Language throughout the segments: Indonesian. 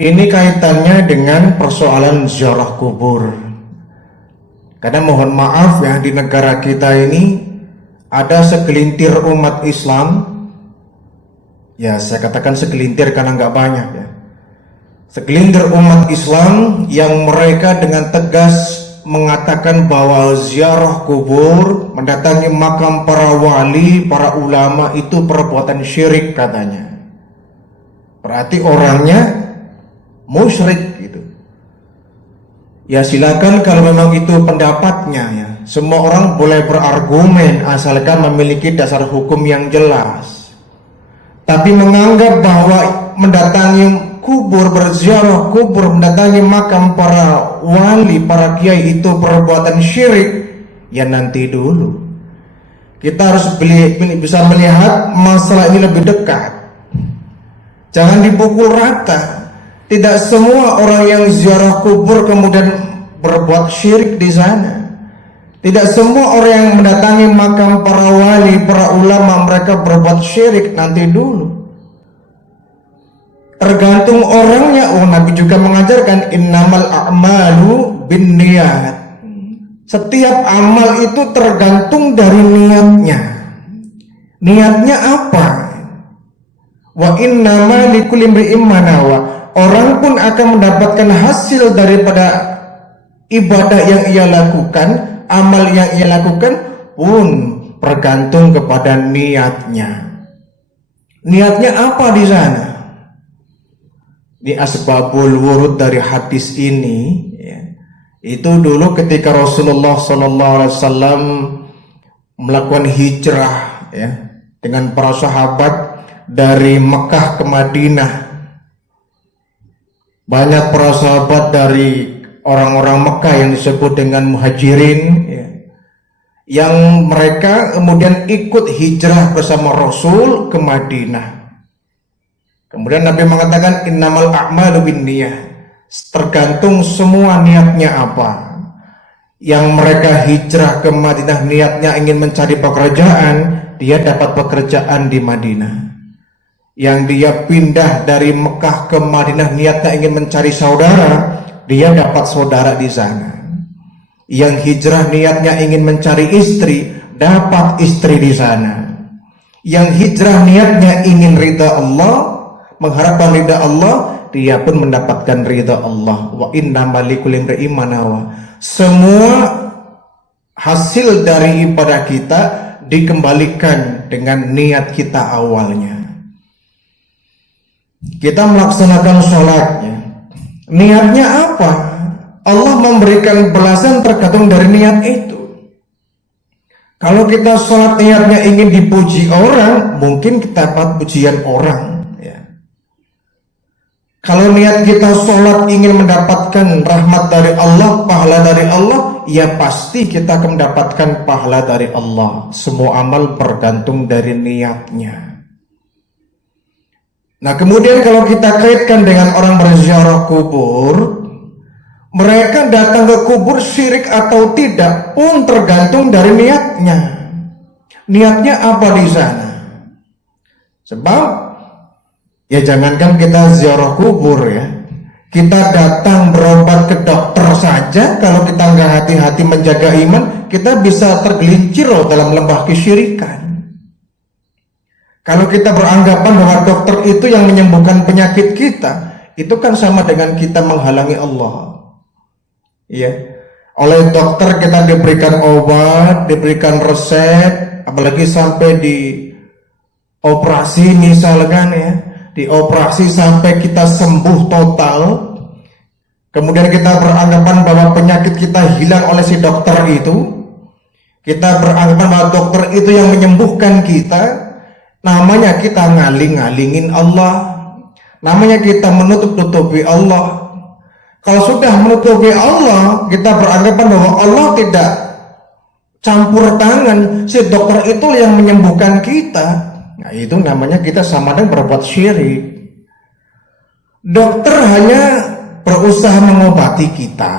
Ini kaitannya dengan persoalan ziarah kubur. Karena mohon maaf ya, di negara kita ini ada segelintir umat Islam. Ya, saya katakan segelintir karena nggak banyak ya. Segelintir umat Islam yang mereka dengan tegas mengatakan bahwa ziarah kubur, mendatangi makam para wali, para ulama itu perbuatan syirik katanya. Berarti orangnya musyrik gitu. Ya silakan kalau memang itu pendapatnya ya. Semua orang boleh berargumen asalkan memiliki dasar hukum yang jelas. Tapi menganggap bahwa mendatangi kubur, berziarah kubur, mendatangi makam para wali, para kiai itu perbuatan syirik, ya nanti dulu. Kita harus bisa melihat masalah ini lebih dekat. Jangan dipukul rata. Tidak semua orang yang ziarah kubur kemudian berbuat syirik di sana. Tidak semua orang yang mendatangi makam para wali, para ulama mereka berbuat syirik, nanti dulu. Tergantung orangnya. Nabi juga mengajarkan innamal a'malu binniyat. Setiap amal itu tergantung dari niatnya. Niatnya apa? Wa innama likulli imri'in ma nawa. Orang pun akan mendapatkan hasil daripada ibadah yang ia lakukan, amal yang ia lakukan pun bergantung kepada niatnya. Niatnya apa di sana? Di asbabul wurud dari hadis ini ya, itu dulu ketika Rasulullah SAW melakukan hijrah ya, dengan para sahabat dari Mekah ke Madinah. Banyak para sahabat dari orang-orang Mekah yang disebut dengan muhajirin ya, yang mereka kemudian ikut hijrah bersama Rasul ke Madinah. Kemudian Nabi mengatakan innamal a'malu binniyah. Tergantung semua niatnya apa. Yang mereka hijrah ke Madinah niatnya ingin mencari pekerjaan, dia dapat pekerjaan di Madinah. Yang dia pindah dari Mekah ke Madinah niatnya ingin mencari saudara, dia dapat saudara di sana. Yang hijrah niatnya ingin mencari istri, dapat istri di sana. Yang hijrah niatnya ingin ridha Allah, mengharapkan ridha Allah, dia pun mendapatkan ridha Allah. Wa innamal likulli imri'in ma nawa. Semua hasil dari ibadah kita dikembalikan dengan niat kita awalnya. Kita melaksanakan sholatnya, niatnya apa? Allah memberikan balasan tergantung dari niat itu. Kalau kita sholat niatnya ingin dipuji orang, mungkin kita dapat pujian orang. Kalau niat kita sholat ingin mendapatkan rahmat dari Allah, pahala dari Allah, ya pasti kita akan mendapatkan pahala dari Allah. Semua amal bergantung dari niatnya. Nah kemudian kalau kita kaitkan dengan orang berziarah kubur, mereka datang ke kubur syirik atau tidak pun tergantung dari niatnya. Niatnya apa di sana? Sebab ya jangankan kita ziarah kubur ya, kita datang berobat ke dokter saja, kalau kita nggak hati-hati menjaga iman, kita bisa tergelincir loh dalam lembah kesyirikan. Kalau kita beranggapan bahwa dokter itu yang menyembuhkan penyakit kita, itu kan sama dengan kita menghalangi Allah. Ya, oleh dokter kita diberikan obat, diberikan resep, apalagi sampai di operasi misalkan ya, dioperasi sampai kita sembuh total, kemudian kita beranggapan bahwa penyakit kita hilang oleh si dokter itu, kita beranggapan bahwa dokter itu yang menyembuhkan kita, namanya kita ngaling-ngalingin Allah, namanya kita menutup-nutupi Allah. Kalau sudah menutupi Allah, kita beranggapan bahwa Allah tidak campur tangan, si dokter itu yang menyembuhkan kita. Nah itu namanya kita sama dengan berbuat syirik. Dokter hanya berusaha mengobati kita,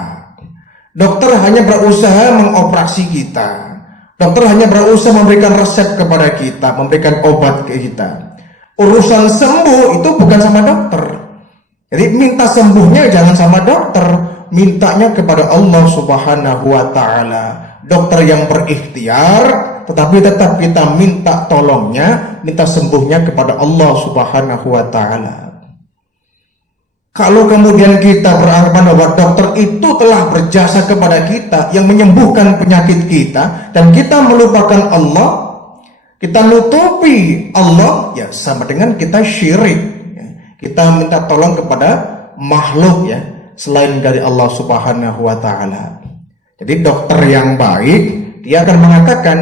dokter hanya berusaha mengoperasi kita, dokter hanya berusaha memberikan resep kepada kita, memberikan obat ke kita. Urusan sembuh itu bukan sama dokter, Jadi minta sembuhnya jangan sama dokter, mintanya kepada Allah Subhanahu wa taala. Dokter yang berikhtiar, tetapi tetap kita minta tolongnya, minta sembuhnya kepada Allah Subhanahu wa taala. Kalau kemudian kita beranggapan bahwa dokter itu telah berjasa kepada kita yang menyembuhkan penyakit kita dan kita melupakan Allah, kita nutupi Allah, ya sama dengan kita syirik. Kita minta tolong kepada makhluk ya selain dari Allah Subhanahu wa taala. Jadi dokter yang baik dia akan mengatakan,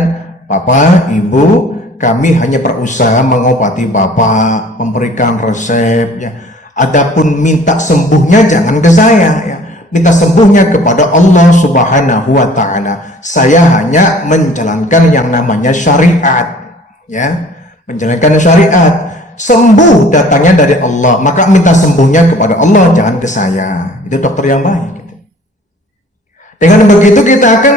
"Bapak, Ibu, kami hanya berusaha mengobati Bapak, memberikan resep ya. Adapun minta sembuhnya jangan ke saya ya. Minta sembuhnya kepada Allah Subhanahu wa taala. Saya hanya menjalankan yang namanya syariat ya. Menjalankan syariat. Sembuh datangnya dari Allah, maka minta sembuhnya kepada Allah, jangan ke saya." Itu dokter yang baik. Dengan begitu kita akan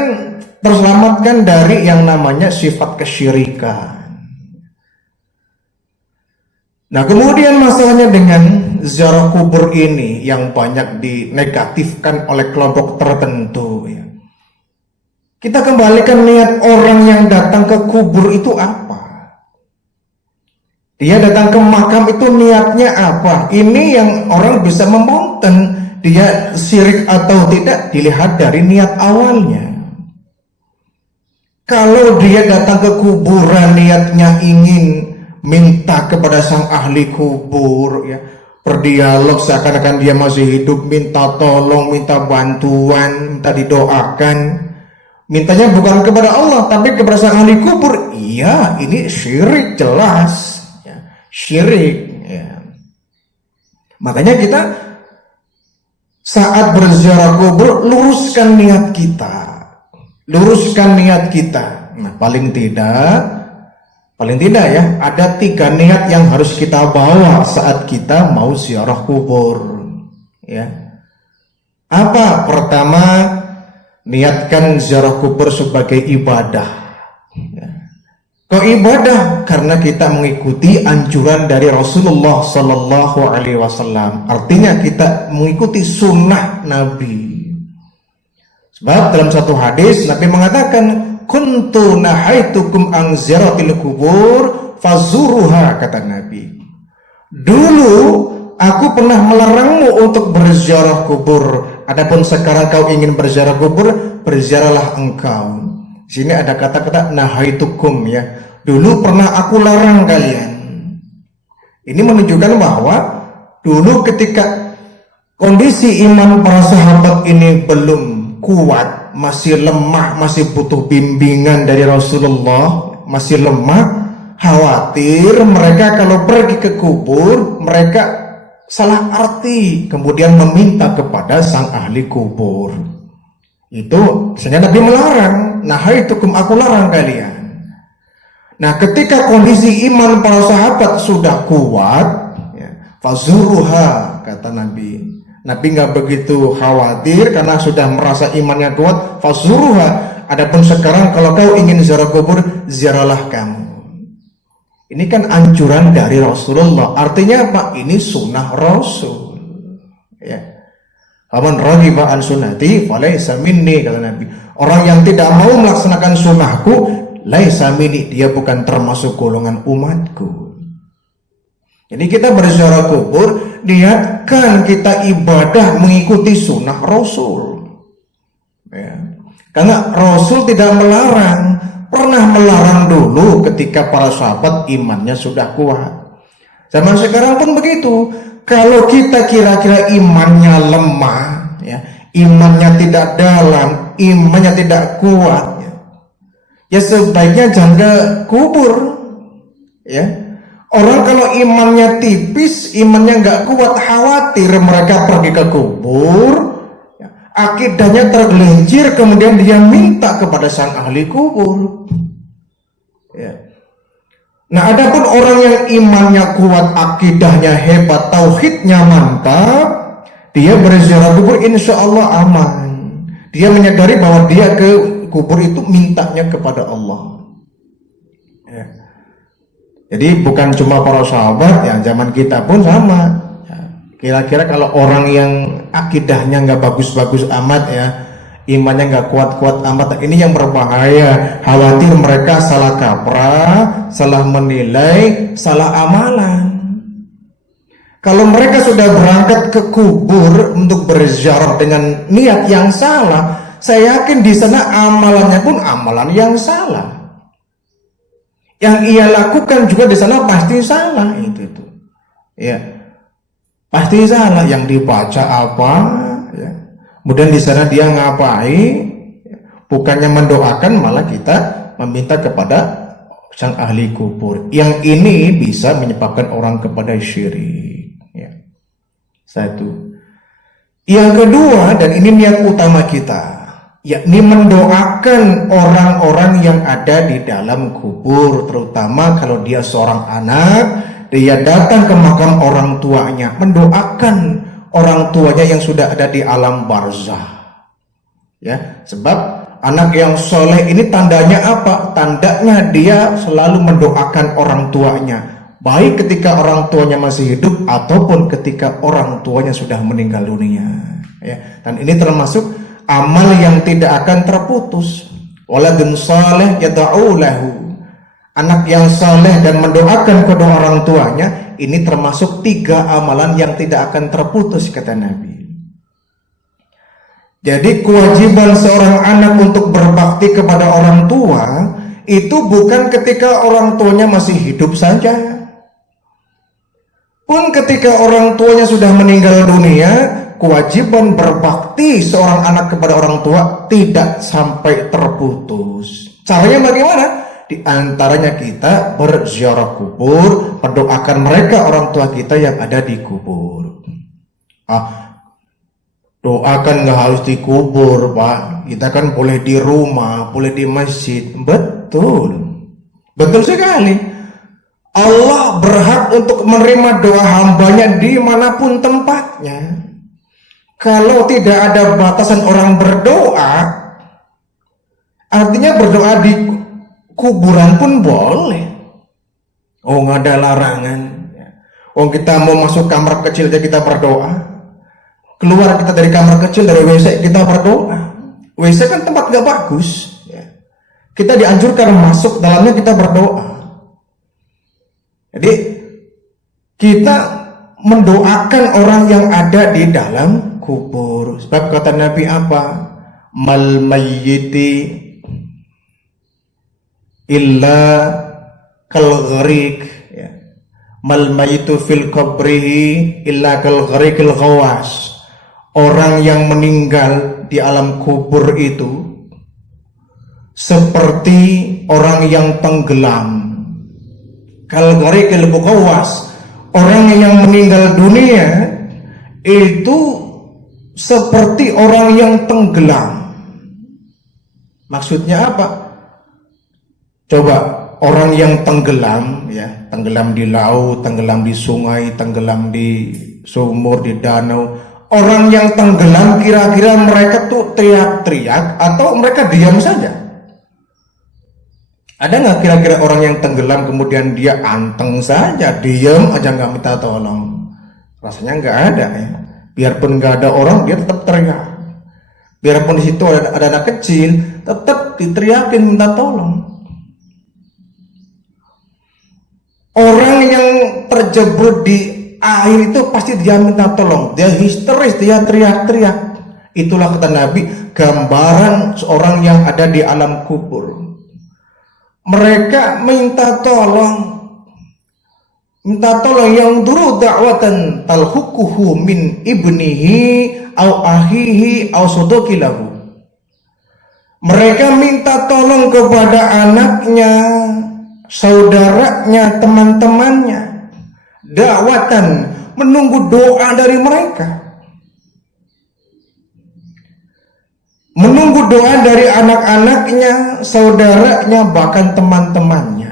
terselamatkan dari yang namanya sifat kesyirikan. Nah, kemudian masalahnya dengan ziarah kubur ini yang banyak dinegatifkan oleh kelompok tertentu ya. Kita kembalikan niat orang yang datang ke kubur itu apa? Dia datang ke makam itu niatnya apa? Ini yang orang bisa memonten dia syirik atau tidak dilihat dari niat awalnya. Kalau dia datang ke kuburan niatnya ingin minta kepada sang ahli kubur ya, berdialog seakan-akan dia masih hidup, minta tolong, minta bantuan, minta didoakan. Mintanya bukan kepada Allah tapi kepada sang ahli kubur. Iya, ini syirik jelas. Syirik ya. Makanya kita saat berziarah kubur luruskan niat kita. Luruskan niat kita. Nah, paling tidak ya ada 3 niat yang harus kita bawa saat kita mau ziarah kubur ya. Apa? Pertama, niatkan ziarah kubur sebagai ibadah ya. Kok ibadah? Karena kita mengikuti anjuran dari Rasulullah Sallallahu Alaihi Wasallam. Artinya kita mengikuti sunnah Nabi. Sebab dalam satu hadis Nabi mengatakan, "Kuntu nahaitukum an ziyaratil kubur fazuruha," kata Nabi. Dulu aku pernah melarangmu untuk berziarah kubur. Adapun sekarang kau ingin berziarah kubur, berziarahlah engkau. Sini ada kata-kata nahaitukum ya. Dulu pernah aku larang kalian. Ini menunjukkan bahwa dulu ketika kondisi iman para sahabat ini belum kuat, masih lemah, masih butuh bimbingan dari Rasulullah, masih lemah, khawatir mereka kalau pergi ke kubur mereka salah arti, kemudian meminta kepada sang ahli kubur. Itu misalnya Nabi melarang, nahaitukum, aku larang kalian. Nah, ketika kondisi iman para sahabat sudah kuat ya, fazuruha kata Nabi. Nabi nggak begitu khawatir karena sudah merasa imannya kuat, fazuruha. Adapun sekarang kalau kau ingin ziarah kubur, ziarahlah kamu. Ini kan anjuran dari Rasulullah. Artinya apa? Ini sunnah Rasul ya. Faman raghiba an sunnati falaysa minni, kata Nabi. Orang yang tidak mau melaksanakan sunnahku, laisa minni, dia bukan termasuk golongan umatku. Jadi kita berziarah kubur, niatkan kita ibadah mengikuti sunnah Rasul ya. Karena Rasul tidak melarang, pernah melarang dulu ketika para sahabat imannya sudah kuat. Zaman sekarang pun begitu. Kalau kita kira-kira imannya lemah ya, imannya tidak dalam, imannya tidak kuat ya sebaiknya jangan ke kubur ya. Orang kalau imannya tipis, imannya nggak kuat, khawatir mereka pergi ke kubur ya, akidahnya tergelincir, kemudian dia minta kepada sang ahli kubur ya. Nah, adapun orang yang imannya kuat, akidahnya hebat, tauhidnya mantap, dia berziarah kubur insya Allah aman. Dia menyadari bahwa dia ke kubur itu mintanya kepada Allah ya. Jadi bukan cuma para sahabat, yang zaman kita pun sama ya. Kira-kira kalau orang yang akidahnya nggak bagus-bagus amat ya, imannya nggak kuat-kuat amat, ini yang berbahaya. Khawatir mereka salah kaprah, salah menilai, salah amalan. Kalau mereka sudah berangkat ke kubur untuk berziarah dengan niat yang salah, saya yakin di sana amalannya pun amalan yang salah. Yang ia lakukan juga di sana pasti salah itu. Ya. Pasti salah, yang dibaca apa ya. Kemudian di sana dia ngapain? Bukannya mendoakan, malah kita meminta kepada sang ahli kubur. Yang ini bisa menyebabkan orang kepada syirik ya. Satu. Yang kedua, dan ini niat utama kita, yakni mendoakan orang-orang yang ada di dalam kubur, terutama kalau dia seorang anak, dia datang ke makam orang tuanya, mendoakan orang tuanya yang sudah ada di alam barzah. Ya, sebab anak yang soleh ini tandanya apa? Tandanya dia selalu mendoakan orang tuanya, baik ketika orang tuanya masih hidup ataupun ketika orang tuanya sudah meninggal dunia. Ya, dan ini termasuk amal yang tidak akan terputus. Waladun saleh yad'u lahu. Anak yang saleh dan mendoakan kedua orang tuanya, ini termasuk 3 amalan yang tidak akan terputus, kata Nabi. Jadi kewajiban seorang anak untuk berbakti kepada orang tua itu bukan ketika orang tuanya masih hidup saja. Pun ketika orang tuanya sudah meninggal dunia, kewajiban berbakti seorang anak kepada orang tua tidak sampai terputus. Caranya bagaimana? Di antaranya kita berziarah kubur, mendoakan mereka orang tua kita yang ada di kubur. Doakan nggak harus di kubur, Pak. Kita kan boleh di rumah, boleh di masjid. Betul, betul sekali. Allah berhak untuk menerima doa hambanya dimanapun tempatnya. Kalau tidak ada batasan orang berdoa, artinya berdoa di kuburan pun boleh. Oh, nggak ada larangan. Oh, kita mau masuk kamar kecil aja kita berdoa. Keluar kita dari kamar kecil, dari WC kita berdoa. WC kan tempat nggak bagus. Kita dianjurkan masuk dalamnya kita berdoa. Jadi kita mendoakan orang yang ada di dalam kubur. Sebab kata Nabi apa? Mal mayyiti illa kal gharik ya. Mal mayyitu fil qabrihi illa kal gharikil ghawas. Orang yang meninggal di alam kubur itu seperti orang yang tenggelam. Kal gharikil ghawas. Orang yang meninggal dunia itu seperti orang yang tenggelam. Maksudnya apa? Coba orang yang tenggelam ya, tenggelam di laut, tenggelam di sungai, tenggelam di sumur, di danau. Orang yang tenggelam kira-kira mereka tuh teriak-teriak atau mereka diam saja? Ada nggak kira-kira orang yang tenggelam kemudian dia anteng saja, diam aja nggak minta tolong? Rasanya nggak ada ya. Biarpun nggak ada orang dia tetap teriak. Biarpun di situ ada anak kecil tetap diteriakin minta tolong. Orang yang terjebur di air itu pasti dia minta tolong, dia histeris, dia teriak-teriak. Itulah kata Nabi gambaran seorang yang ada di alam kubur. Mereka minta tolong yang dulu da'watan talhukuhu min ibnihi au ahihi au sodokilahu. Mereka minta tolong kepada anaknya, saudaranya, teman-temannya, dakwatan, menunggu doa dari mereka, menunggu doa dari anak-anaknya, saudaranya, bahkan teman-temannya.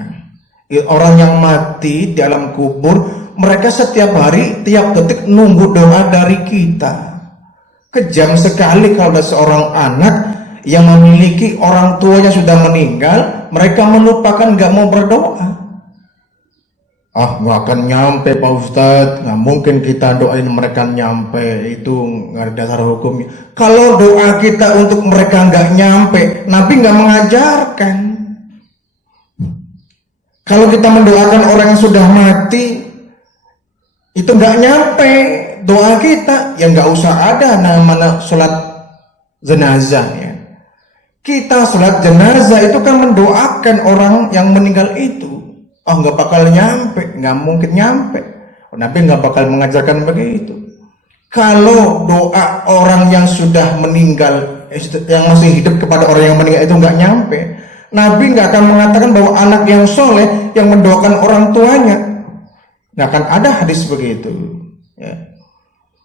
Orang yang mati di alam kubur, mereka setiap hari, tiap detik nunggu doa dari kita. Kejam sekali kalau ada seorang anak yang memiliki orang tuanya sudah meninggal, mereka melupakan, gak mau berdoa. Ah, nggak akan nyampe Pak Ustadz, nggak mungkin kita doain mereka nyampe, itu nggak ada dasar hukumnya. Kalau doa kita untuk mereka nggak nyampe, Nabi nggak mengajarkan. Kalau kita mendoakan orang yang sudah mati, itu nggak nyampe doa kita, ya nggak usah ada namanya sholat jenazah ya. Kita sholat jenazah itu kan mendoakan orang yang meninggal itu. Oh, nggak bakal nyampe, nggak mungkin nyampe. Nabi nggak bakal mengajarkan begitu. Kalau doa orang yang sudah meninggal, yang masih hidup kepada orang yang meninggal itu nggak nyampe, Nabi nggak akan mengatakan bahwa anak yang soleh yang mendoakan orang tuanya. Nggak akan ada hadis begitu. Ya.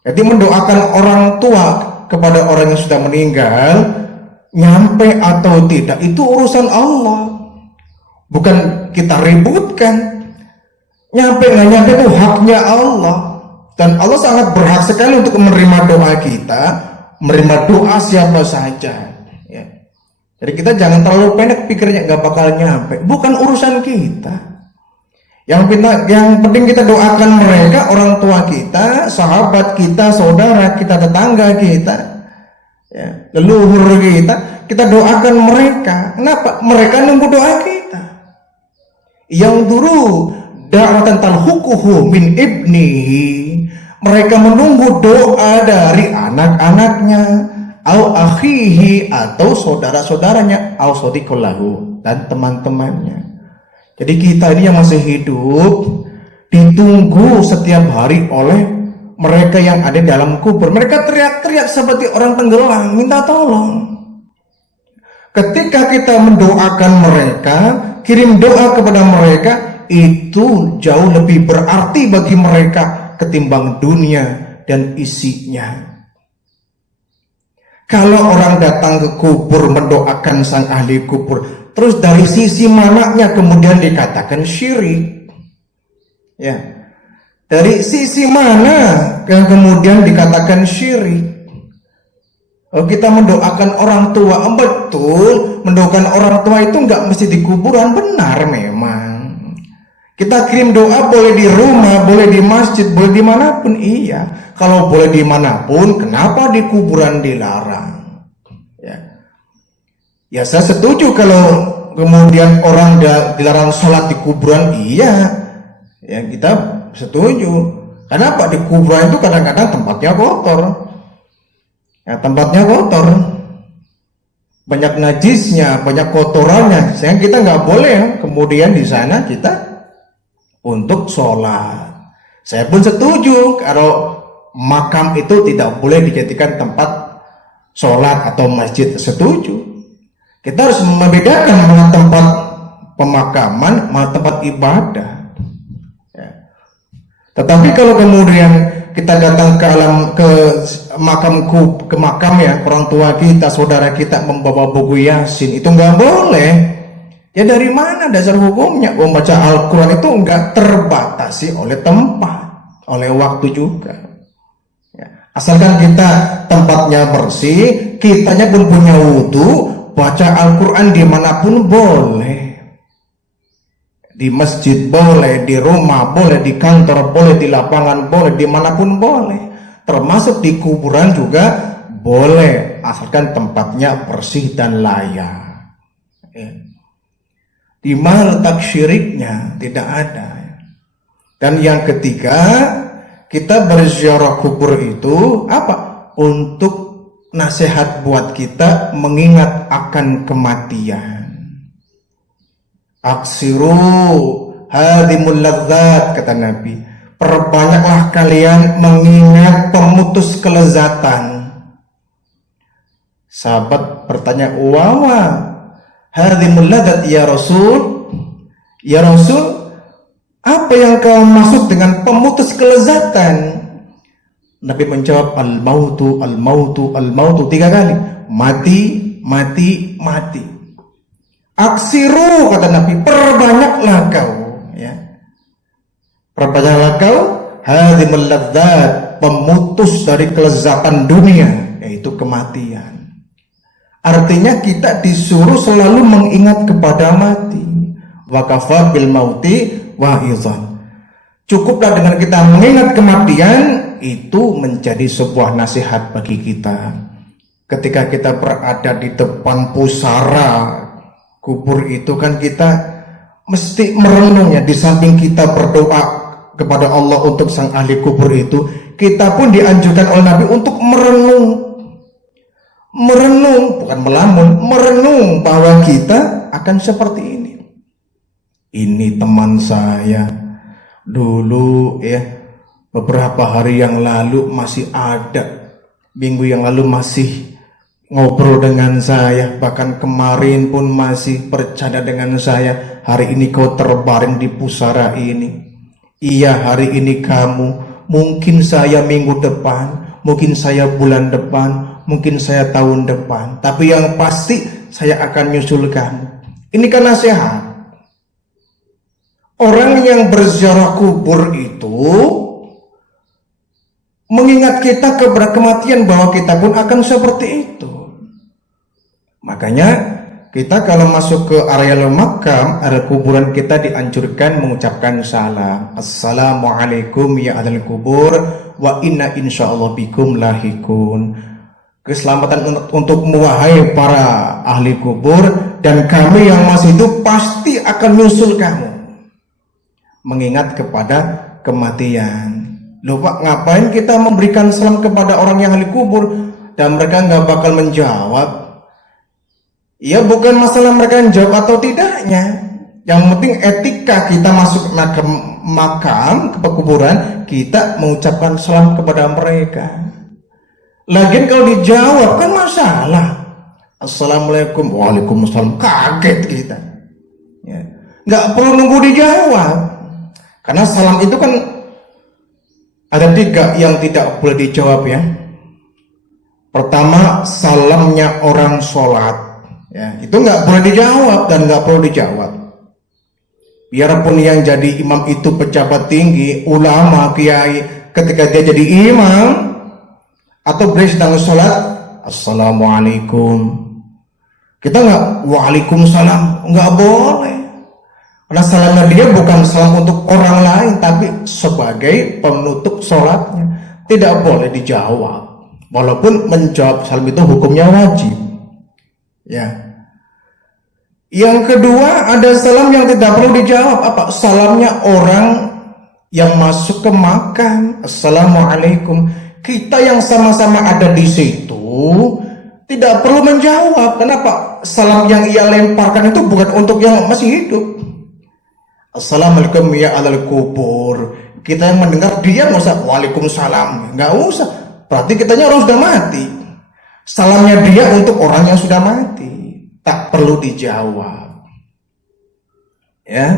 Jadi mendoakan orang tua kepada orang yang sudah meninggal, nyampe atau tidak itu urusan Allah. Bukan kita ributkan. Nyampe nggak nyampe itu haknya Allah, dan Allah sangat berhak sekali untuk menerima doa kita, menerima doa siapa saja ya. Jadi kita jangan terlalu pendek pikirnya, nggak bakal nyampe, bukan urusan kita. Yang penting kita doakan mereka, orang tua kita, sahabat kita, saudara kita, tetangga kita ya, leluhur kita doakan mereka. Kenapa? Mereka nunggu doa kita. Yang dulu da'watan talhuquhu min ibnihi, mereka menunggu doa dari anak-anaknya, au akhihi, atau saudara-saudaranya, au sadiqullahu, dan teman-temannya. Jadi kita ini yang masih hidup ditunggu setiap hari oleh mereka yang ada dalam kubur. Mereka teriak-teriak seperti orang tenggelam, minta tolong. Ketika kita mendoakan mereka, kirim doa kepada mereka, itu jauh lebih berarti bagi mereka ketimbang dunia dan isinya. Kalau orang datang ke kubur mendoakan sang ahli kubur, terus dari sisi mananya kemudian dikatakan syirik? Ya, dari sisi mana yang kemudian dikatakan syirik? Kalau kita mendoakan orang tua, betul, mendoakan orang tua itu nggak mesti di kuburan, benar memang. Kita kirim doa boleh di rumah, boleh di masjid, boleh dimanapun, iya. Kalau boleh dimanapun, kenapa di kuburan dilarang? Ya saya setuju kalau kemudian orang dilarang sholat di kuburan, iya. Ya kita setuju. Kenapa? Di kuburan itu kadang-kadang tempatnya kotor. Ya, tempatnya kotor, banyak najisnya, banyak kotorannya, sehingga kita nggak boleh kemudian di sana kita untuk sholat. Saya pun setuju kalau makam itu tidak boleh dijadikan tempat sholat atau masjid, setuju. Kita harus membedakan mana tempat pemakaman, mana tempat ibadah. Ya. Tetapi kalau kemudian kita datang ke makam ya, orang tua kita, saudara kita membawa buku Yasin, itu nggak boleh. Ya dari mana dasar hukumnya? Membaca Al-Quran itu nggak terbatasi oleh tempat, oleh waktu juga. Ya. Asalkan kita tempatnya bersih, kitanya pun punya wudhu, baca Al-Quran dimanapun boleh. Di masjid boleh, di rumah boleh, di kantor boleh, di lapangan boleh, dimanapun boleh. Termasuk di kuburan juga boleh, asalkan tempatnya bersih dan layak. Di mana letak syiriknya? Tidak ada. Dan yang ketiga, kita berziarah kubur itu apa? Untuk nasihat buat kita mengingat akan kematian. Aksiru hadimul ladzat, kata Nabi, perbanyaklah kalian mengingat pemutus kelezatan. Sahabat bertanya, "Wa hadimul ladzat ya Rasul?" Ya Rasul, apa yang kau maksud dengan pemutus kelezatan? Nabi menjawab, al-mautu, al-mautu, al-mautu, 3 kali. Mati, mati, mati. Aksiru, kata Nabi, perbanyaklah kau, ya. Perbanyaklah kau hadimul ladzat, pemutus dari kelezatan dunia, yaitu kematian. Artinya kita disuruh selalu mengingat kepada mati. Wa kafa bil mauti wa'idhan. Cukuplah dengan kita mengingat kematian, itu menjadi sebuah nasihat bagi kita. Ketika kita berada di depan pusara kubur itu kan kita mesti merenung ya, di samping kita berdoa kepada Allah untuk sang ahli kubur itu, kita pun dianjurkan oleh Nabi untuk merenung, bukan melamun, merenung bahwa kita akan seperti ini. Ini teman saya dulu ya, beberapa hari yang lalu masih ada, minggu yang lalu masih ngobrol dengan saya, bahkan kemarin pun masih bercanda dengan saya. Hari ini kau terbaring di pusara ini. Iya, hari ini kamu, mungkin saya minggu depan, mungkin saya bulan depan, mungkin saya tahun depan, tapi yang pasti saya akan nyusul kamu. Ini kan nasihat. Orang yang berziarah kubur itu mengingat kita kepada kematian, bahwa kita pun akan seperti itu. Makanya kita kalau masuk ke area makam, area kuburan, kita dianjurkan mengucapkan salam. Assalamualaikum ya ahlal kubur wa inna insyaallah bikum lahikun. Keselamatan untukmu wahai para ahli kubur, dan kami yang masih hidup pasti akan nyusul kamu. Mengingat kepada kematian. Loh Pak, ngapain kita memberikan salam kepada orang yang ahli kubur dan mereka nggak bakal menjawab? Ya bukan masalah mereka yang jawab atau tidaknya. Yang penting etika kita masuk makam ke pekuburan, kita mengucapkan salam kepada mereka. Lagian kalau dijawab kan masalah. Assalamualaikum, waalaikumsalam, kaget kita. Ya. Nggak perlu nunggu dijawab. Karena salam itu kan ada 3 yang tidak boleh dijawab ya. Pertama, salamnya orang sholat ya, itu nggak boleh dijawab dan nggak perlu dijawab. Biarpun yang jadi imam itu pejabat tinggi, ulama, kiai, ketika dia jadi imam atau beliau sedang sholat, assalamualaikum, kita nggak waalaikumsalam, nggak boleh. Karena salamnya dia bukan salam untuk orang lain, tapi sebagai penutup sholatnya. Tidak boleh dijawab. Walaupun menjawab salam itu hukumnya wajib. Ya. Yang kedua, ada salam yang tidak perlu dijawab. Apa? Salamnya orang yang masuk ke makam. Assalamualaikum. Kita yang sama-sama ada di situ tidak perlu menjawab. Kenapa? Salam yang ia lemparkan itu bukan untuk yang masih hidup. Assalamualaikum ya ahlal kubur. Kita yang mendengar, dia nggak usah waalaikumsalam, nggak usah. Berarti kitanya orang sudah mati. Salamnya dia untuk orang yang sudah mati, tak perlu dijawab. Ya.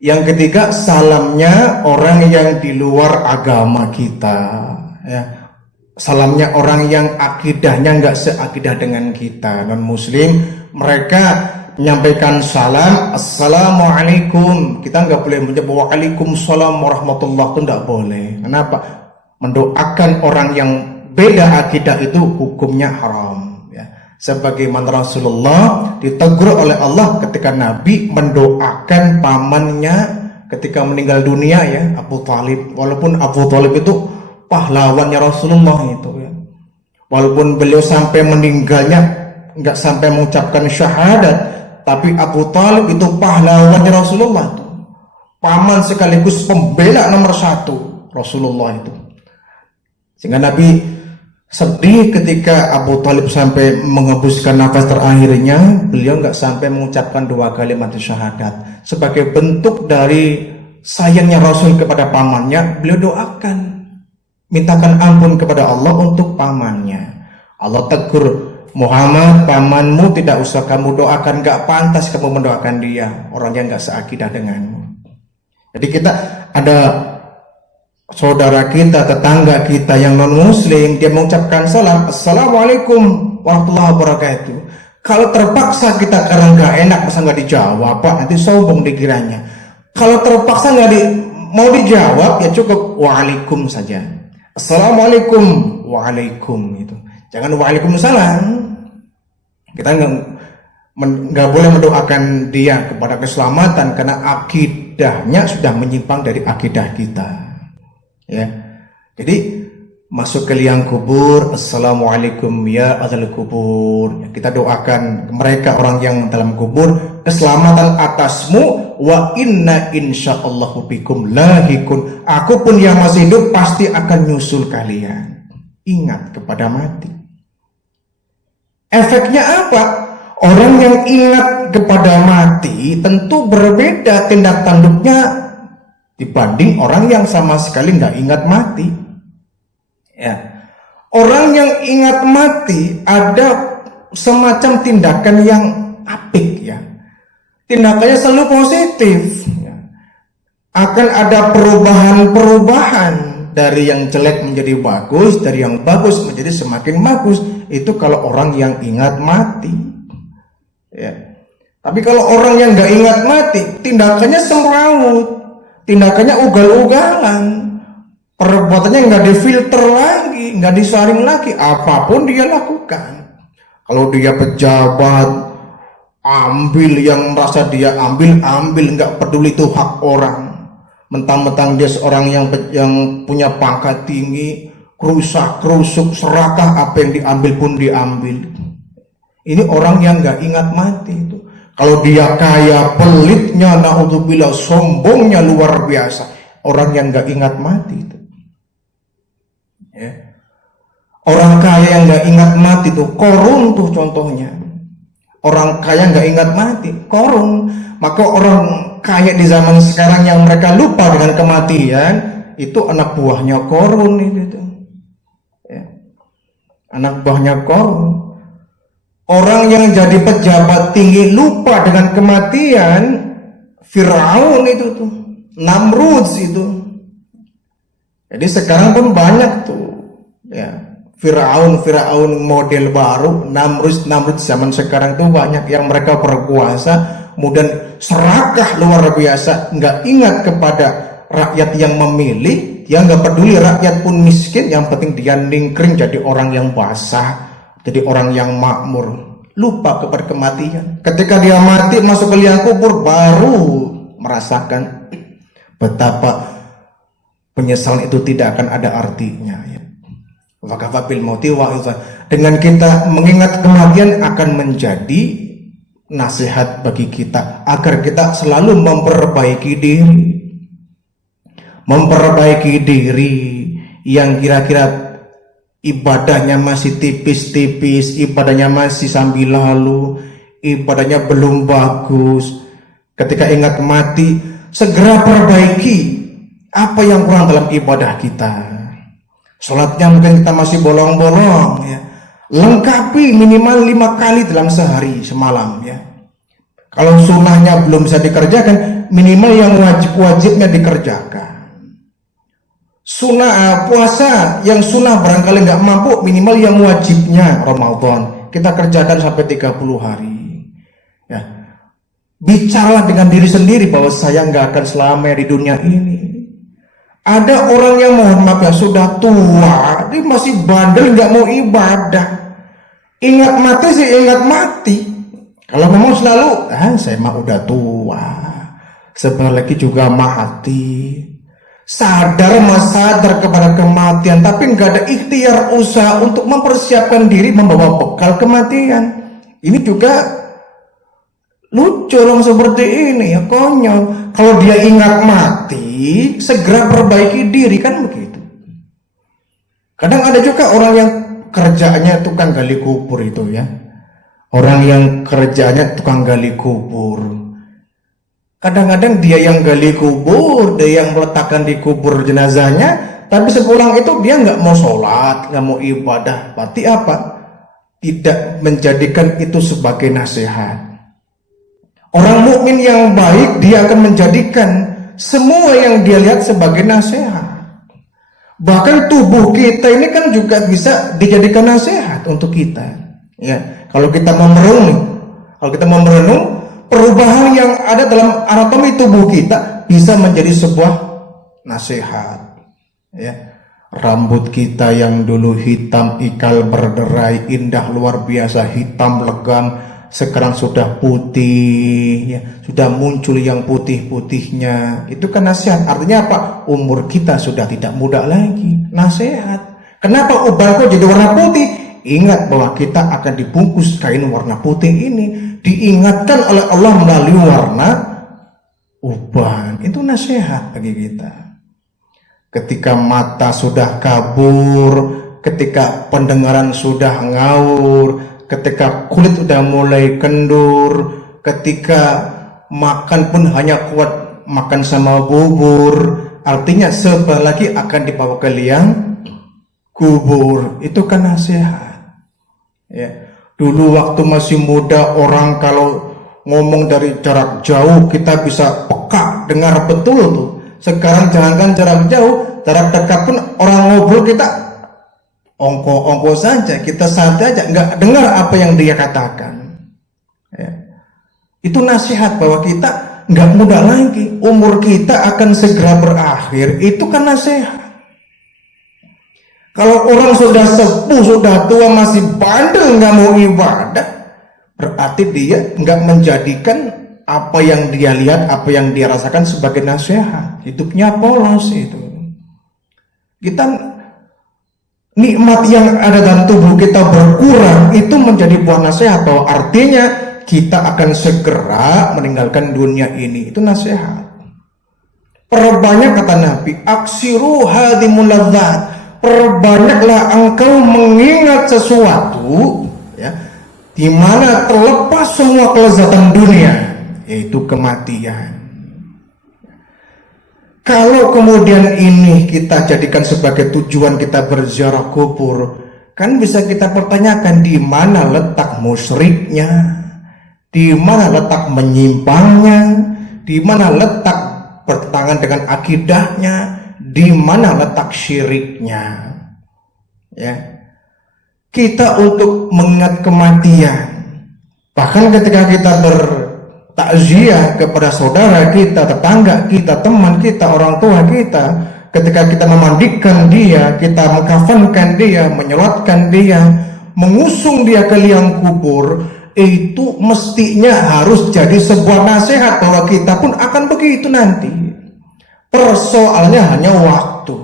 Yang ketiga, salamnya orang yang di luar agama kita. Ya. Salamnya orang yang akidahnya nggak seakidah dengan kita, non muslim, mereka menyampaikan salam, assalamualaikum. Kita nggak boleh menjawab waalaikumsalam warahmatullah, itu nggak boleh. Kenapa? Mendoakan orang yang beda akidah itu hukumnya haram. Ya. Sebagaimana Rasulullah ditegur oleh Allah ketika Nabi mendoakan pamannya ketika meninggal dunia ya, Abu Thalib. Walaupun Abu Thalib itu pahlawannya Rasulullah itu ya. Walaupun beliau sampai meninggalnya nggak sampai mengucapkan syahadat, tapi Abu Thalib itu pahlawannya Rasulullah itu. Paman sekaligus pembela nomor 1 Rasulullah itu. Sehingga Nabi sedih ketika Abu Thalib sampai mengembuskan nafas terakhirnya. Beliau nggak sampai mengucapkan 2 kalimat syahadat. Sebagai bentuk dari sayangnya Rasul kepada pamannya, beliau doakan, mintakan ampun kepada Allah untuk pamannya. Allah tegur, Muhammad, pamanmu tidak usah kamu doakan, gak pantas kamu mendoakan dia, orang yang gak seakidah denganmu. Jadi kita ada saudara kita, tetangga kita yang non muslim, dia mengucapkan salam, assalamualaikum warahmatullahi wabarakatuh. Kalau terpaksa kita karena gak enak, masa gak dijawab, Pak, nanti sombong dikiranya. Kalau terpaksa mau dijawab, ya cukup waalaikum saja. Assalamualaikum, waalaikum itu. Jangan waalaikumsalam. Kita nggak boleh mendoakan dia kepada keselamatan, karena akidahnya sudah menyimpang dari akidah kita. Ya. Jadi masuk ke liang kubur, assalamualaikum ya ahlal kubur. Kita doakan mereka orang yang dalam kubur, keselamatan atasmu, wa inna insyaallahu bikum lahikun. Aku pun yang masih hidup pasti akan nyusul kalian. Ingat kepada mati. Efeknya apa? Orang yang ingat kepada mati tentu berbeda tindak tanduknya dibanding orang yang sama sekali nggak ingat mati. Ya. Orang yang ingat mati ada semacam tindakan yang apik ya. Tindakannya selalu positif ya. Akan ada perubahan-perubahan dari yang jelek menjadi bagus, dari yang bagus menjadi semakin bagus. Itu kalau orang yang ingat mati ya. Tapi kalau orang yang nggak ingat mati, tindakannya semrawut, tindakannya ugal-ugalan, perbuatannya nggak difilter lagi, nggak disaring lagi, apapun dia lakukan. Kalau dia pejabat, ambil yang merasa dia ambil, nggak peduli itu hak orang. Mentang-mentang dia seorang yang punya pangkat tinggi, kerusak-kerusuk, serakah, apa yang diambil pun diambil. Ini orang yang nggak ingat mati itu. Kalau dia kaya, pelitnya, naudzubillah, sombongnya luar biasa. Orang yang nggak ingat mati itu. Ya. Orang kaya yang nggak ingat mati itu korun tuh contohnya. Orang kaya nggak ingat mati, korun. Maka orang kaya di zaman sekarang yang mereka lupa dengan kematian itu anak buahnya korun itu. Ya. Anak buahnya korun. Orang yang jadi pejabat tinggi lupa dengan kematian, Firaun itu tuh, Namrud itu. Jadi sekarang pun banyak tuh, ya Firaun model baru, Namrud zaman sekarang tuh banyak yang mereka berkuasa, kemudian serakah luar biasa, nggak ingat kepada rakyat yang memilih, dia nggak peduli rakyat pun miskin, yang penting dia ningkring jadi orang yang basah. Jadi orang yang makmur, lupa kepada kematian. Ketika dia mati masuk ke liang kubur baru merasakan betapa penyesalan itu tidak akan ada artinya. Dengan kita mengingat kematian akan menjadi nasihat bagi kita agar kita selalu memperbaiki diri yang kira-kira ibadahnya masih tipis-tipis, ibadahnya masih sambil lalu, ibadahnya belum bagus. Ketika ingat mati, segera perbaiki apa yang kurang dalam ibadah kita. Sholatnya mungkin kita masih bolong-bolong ya. Lengkapi minimal 5 kali dalam sehari semalam ya. Kalau sunnahnya belum bisa dikerjakan, minimal yang wajib-wajibnya dikerjakan. Sunnah puasa yang sunnah barangkali nggak mampu, minimal yang wajibnya Ramadan kita kerjakan sampai 30 hari ya. Bicaralah dengan diri sendiri bahwa saya nggak akan selamanya di dunia ini. Ada orang yang mohon maaf ya sudah tua, dia masih bandel nggak mau ibadah. Ingat mati sih ingat mati. Kalau memang selalu saya mah udah tua, sebentar lagi juga mati. Sadar kepada kematian, tapi nggak ada ikhtiar usaha untuk mempersiapkan diri membawa bekal kematian. Ini juga lucu orang seperti ini ya, konyol. Kalau dia ingat mati, segera perbaiki diri, kan begitu. Kadang ada juga orang yang kerjaannya tukang gali kubur itu ya. Orang yang kerjaannya tukang gali kubur. Kadang-kadang dia yang gali kubur, dia yang meletakkan di kubur jenazahnya, tapi sepulang itu dia nggak mau sholat, nggak mau ibadah. Berarti apa? Tidak menjadikan itu sebagai nasihat. Orang mukmin yang baik, dia akan menjadikan semua yang dia lihat sebagai nasihat. Bahkan tubuh kita ini kan juga bisa dijadikan nasihat untuk kita. Ya, kalau kita merenung, perubahan yang ada dalam anatomi tubuh kita bisa menjadi sebuah nasihat ya. Rambut kita yang dulu hitam ikal berderai, indah luar biasa, hitam legam, sekarang sudah putih, ya, sudah muncul yang putih-putihnya. Itu kan nasihat. Artinya apa? Umur kita sudah tidak muda lagi. Nasihat. Kenapa ubanku jadi warna putih? Ingat bahwa kita akan dibungkus kain warna putih ini. Diingatkan oleh Allah melalui warna uban. Itu nasihat bagi kita. Ketika mata sudah kabur, ketika pendengaran sudah ngaur, ketika kulit sudah mulai kendur, ketika makan pun hanya kuat makan sama bubur, artinya sebentar lagi akan dibawa ke liang kubur. Itu kan nasihat. Ya. Dulu waktu masih muda, orang kalau ngomong dari jarak jauh kita bisa peka dengar betul tuh. Sekarang jangankan jarak jauh, jarak dekat pun orang ngobrol kita ongko-ongko saja, kita santai aja, nggak dengar apa yang dia katakan. Ya. Itu nasihat bahwa kita nggak muda lagi, umur kita akan segera berakhir. Itu kan nasihat. Kalau orang sudah sepuh, sudah tua, masih bandel, nggak mau ibadah, berarti dia nggak menjadikan apa yang dia lihat, apa yang dia rasakan sebagai nasihat. Hidupnya polos itu. Kita nikmat yang ada dalam tubuh kita berkurang, itu menjadi buah nasihat bahwa artinya kita akan segera meninggalkan dunia ini. Itu nasihat. Perbanyak, kata Nabi, aksiru hadimul ladzat, perbanyaklah engkau mengingat sesuatu, ya, di mana terlepas semua kelezatan dunia, yaitu kematian. Kalau kemudian ini kita jadikan sebagai tujuan kita berziarah kubur, kan bisa kita pertanyakan di mana letak musyriknya, di mana letak menyimpangnya, di mana letak bertentangan dengan akidahnya, di mana letak syiriknya. Ya. Kita untuk mengingat kematian, bahkan ketika kita bertakziah kepada saudara kita, tetangga kita, teman kita, orang tua kita, ketika kita memandikan dia, kita mengkafankan dia, menyolatkan dia, mengusung dia ke liang kubur, itu mestinya harus jadi sebuah nasihat bahwa kita pun akan begitu nanti. Persoalannya hanya waktu.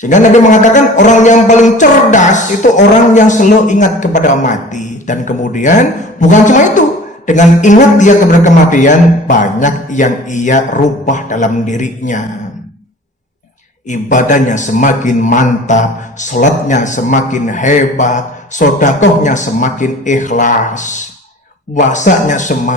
Sehingga Nabi mengatakan orang yang paling cerdas itu orang yang selalu ingat kepada mati. Dan kemudian bukan cuma itu, dengan ingat dia kepada kematian, banyak yang ia rubah dalam dirinya. Ibadahnya semakin mantap, salatnya semakin hebat, sedekahnya semakin ikhlas, puasanya semakin